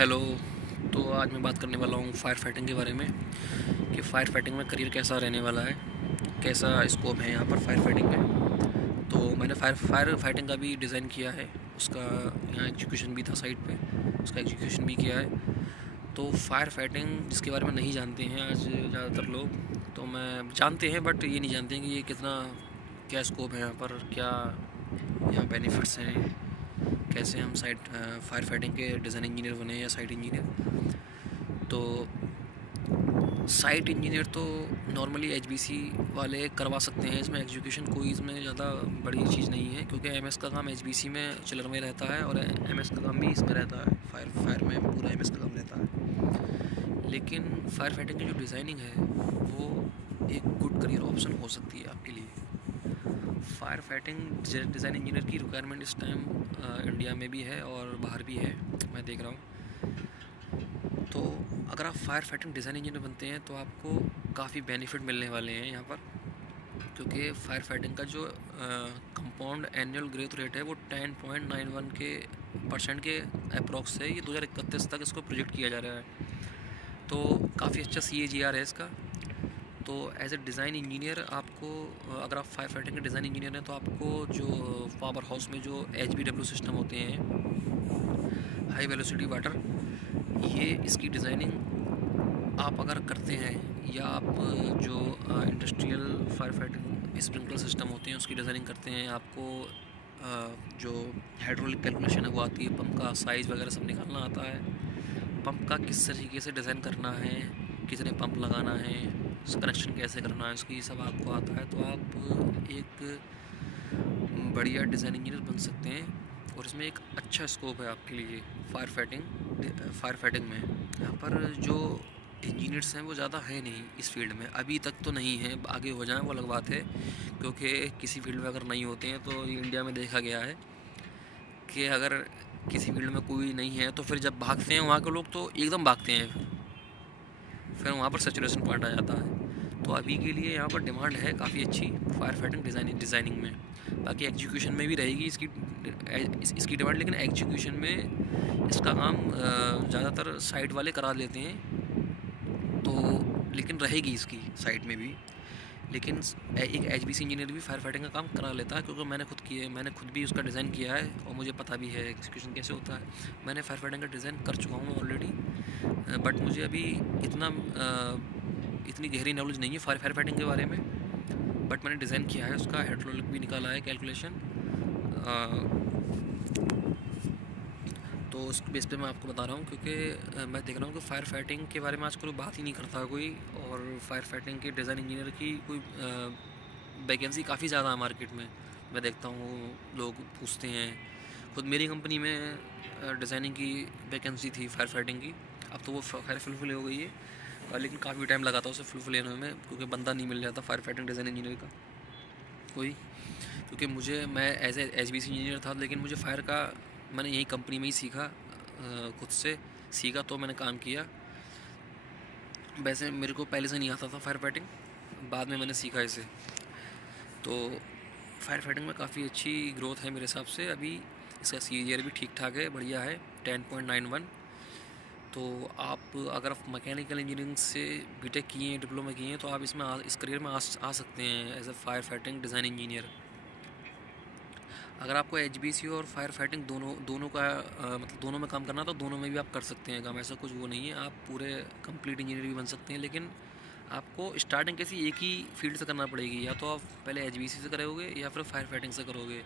Hello. तो आज मैं बात करने वाला हूँ फायर फाइटिंग के बारे में कि फ़ायर फाइटिंग में करियर कैसा रहने वाला है, कैसा स्कोप है यहाँ पर फायर फाइटिंग में। तो मैंने फायर फायर फाइटिंग का भी डिज़ाइन किया है, उसका यहाँ एग्जीक्यूशन भी था साइट पे, उसका एग्जीक्यूशन भी किया है। तो फायर फाइटिंग जिसके बारे में नहीं जानते हैं आज ज़्यादातर लोग, तो मैं जानते हैं बट ये नहीं जानते हैं कि ये कितना क्या स्कोप है यहाँ पर, क्या यहाँ बेनिफिट्स हैं, कैसे हम साइट फायर फाइटिंग के डिज़ाइन इंजीनियर बने या साइट इंजीनियर। तो साइट इंजीनियर तो नॉर्मली एचबीसी वाले करवा सकते हैं, इसमें एग्जीक्यूशन कोई इसमें ज़्यादा बड़ी चीज़ नहीं है, क्योंकि एमएस का काम एचबीसी में चिलर में रहता है और एमएस का काम भी इसमें रहता है, फायर फायर में पूरा एमएस का काम रहता है। लेकिन फायर फाइटिंग की जो डिज़ाइनिंग है वो एक गुड करियर ऑप्शन हो सकती है आपके लिए। फायर फाइटिंग डिज़ाइन इंजीनियर की रिक्वायरमेंट इस टाइम इंडिया में भी है और बाहर भी है, मैं देख रहा हूँ। तो अगर आप फायर फाइटिंग डिज़ाइन इंजीनियर बनते हैं तो आपको काफ़ी बेनिफिट मिलने वाले हैं यहाँ पर, क्योंकि फायर फाइटिंग का जो कंपाउंड एनुअल ग्रोथ रेट है वो 10.91 के % के अप्रॉक्स है। ये 2031 तक इसको प्रोजेक्ट किया जा रहा है, तो काफ़ी अच्छा CAGR है इसका। तो एज ए डिज़ाइन इंजीनियर आपको अगर आप फायर फाइटिंग के डिज़ाइन इंजीनियर हैं तो आपको जो पावर हाउस में जो HVW सिस्टम होते हैं, हाई वेलोसिटी वाटर, ये इसकी डिज़ाइनिंग आप अगर करते हैं, या आप जो industrial fire fighting sprinkler system होते हैं उसकी डिज़ाइनिंग करते हैं, आपको जो हाइड्रोलिक कैलकुलेशन है वो आती है, पंप का साइज़ वगैरह सब निकालना आता है, पंप का किस तरीके से डिज़ाइन करना है, कितने पंप लगाना है, कनेक्शन कैसे करना है, उसकी सब आपको आता है, तो आप एक बढ़िया डिज़ाइन इंजीनियर बन सकते हैं। और इसमें एक अच्छा स्कोप है आपके लिए फायर फाइटिंग में। यहाँ पर जो इंजीनियर्स हैं वो ज़्यादा है नहीं इस फील्ड में, अभी तक तो नहीं है, आगे हो जाएं वो अलग बात है, क्योंकि किसी फील्ड में अगर नहीं होते हैं तो ये इंडिया में देखा गया है कि अगर किसी फील्ड में कोई नहीं है तो फिर जब भागते हैं वहाँ के लोग तो एकदम भागते हैं, फिर वहाँ पर सैचुरेशन पॉइंट आ जाता है। तो अभी के लिए यहाँ पर डिमांड है काफ़ी अच्छी फायर फाइटिंग डिज़ाइनिंग में। बाकी एग्जीक्यूशन में भी रहेगी इसकी डिमांड, लेकिन एग्जीक्यूशन में इसका काम ज़्यादातर साइट वाले करा लेते हैं, तो लेकिन रहेगी इसकी साइट में भी। लेकिन एक HBC इंजीनियर भी फायर फाइटिंग का काम करा लेता है, क्योंकि मैंने खुद भी उसका डिज़ाइन किया है और मुझे पता भी है एग्जीक्यूशन कैसे होता है। मैंने फायर फाइटिंग का डिज़ाइन कर चुका हूँ ऑलरेडी, बट मुझे अभी इतनी गहरी नॉलेज नहीं है फायर फाइटिंग के बारे में, बट मैंने डिज़ाइन किया है, उसका हाइड्रोलिक भी निकाला है कैलकुलेशन। तो उस बेस पे मैं आपको बता रहा हूँ, क्योंकि मैं देख रहा हूँ कि फ़ायर फाइटिंग के बारे में आज कोई बात ही नहीं करता कोई, और फायर फाइटिंग के डिज़ाइन इंजीनियर की कोई वैकेंसी काफ़ी ज़्यादा है मार्केट में। मैं देखता हूँ लोग पूछते हैं, खुद मेरी कंपनी में डिज़ाइनिंग की वैकेंसी थी फायर फाइटिंग की, अब तो वो खैर फुलफिल हो गई है, लेकिन काफ़ी टाइम लगा था उसे फुलफिल होने में, क्योंकि बंदा नहीं मिल रहा था फायर फाइटिंग डिज़ाइन इंजीनियर का कोई। क्योंकि मैं एज ए HBC इंजीनियर था, लेकिन मुझे फायर का मैंने यही कंपनी में ही सीखा, खुद से सीखा, तो मैंने काम किया। वैसे मेरे को पहले से नहीं आता था फायर फाइटिंग, बाद में मैंने सीखा इसे। तो फायर फाइटिंग में काफ़ी अच्छी ग्रोथ है मेरे हिसाब से अभी। इसका CAGR भी ठीक ठाक है, बढ़िया है, 10.91। तो आप अगर आप मैकेनिकल इंजीनियरिंग से बीटेक किए हैं, डिप्लोमा किए हैं, तो आप इसमें इस करियर में आ सकते हैं as a fire fighting design engineer. अगर आपको HBC और फायर फाइटिंग दोनों का मतलब दोनों में काम करना, तो दोनों में भी आप कर सकते हैं काम, ऐसा कुछ वो नहीं है, आप पूरे कंप्लीट इंजीनियर भी बन सकते हैं। लेकिन आपको स्टार्टिंग कैसी एक ही फील्ड से करना पड़ेगी, या तो आप पहले HBC से करोगे या फिर फायर फाइटिंग से करोगे।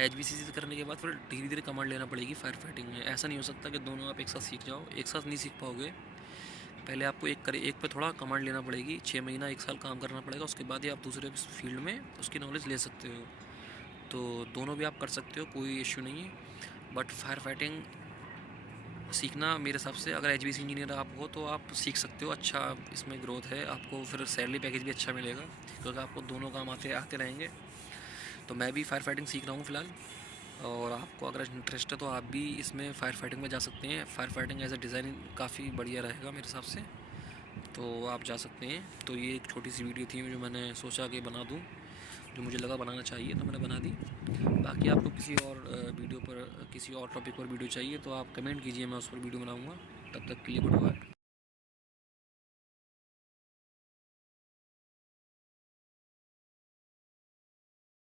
HBC से करने के बाद फिर धीरे धीरे कमांड लेना पड़ेगी फायर फाइटिंग में। ऐसा नहीं हो सकता कि दोनों आप एक साथ सीख जाओ, एक साथ नहीं सीख पाओगे। पहले आपको एक पे थोड़ा कमांड लेना पड़ेगी, 6 महीना 1 साल काम करना पड़ेगा, उसके बाद ही आप दूसरे फील्ड में उसकी नॉलेज ले सकते हो। तो दोनों भी आप कर सकते हो, कोई इश्यू नहीं है। बट फायर फाइटिंग सीखना मेरे हिसाब से, अगर HBC इंजीनियर आप हो तो आप सीख सकते हो, अच्छा इसमें ग्रोथ है, आपको फिर सैलरी पैकेज भी अच्छा मिलेगा, क्योंकि आपको दोनों काम आते आते रहेंगे। तो मैं भी फायर फाइटिंग सीख रहा हूँ फ़िलहाल, और आपको अगर इंटरेस्ट है तो आप भी इसमें फायर फाइटिंग में जा सकते हैं। Fire fighting as a design काफ़ी बढ़िया रहेगा मेरे हिसाब से, तो आप जा सकते हैं। तो ये एक छोटी सी वीडियो थी जो मैंने सोचा कि बना दूँ, जो मुझे लगा बनाना चाहिए तो मैंने बना दी। बाकी आपको किसी और वीडियो पर, किसी और टॉपिक पर वीडियो चाहिए तो आप कमेंट कीजिए, मैं उस पर वीडियो बनाऊँगा। तब तक के लिए गुड बाय।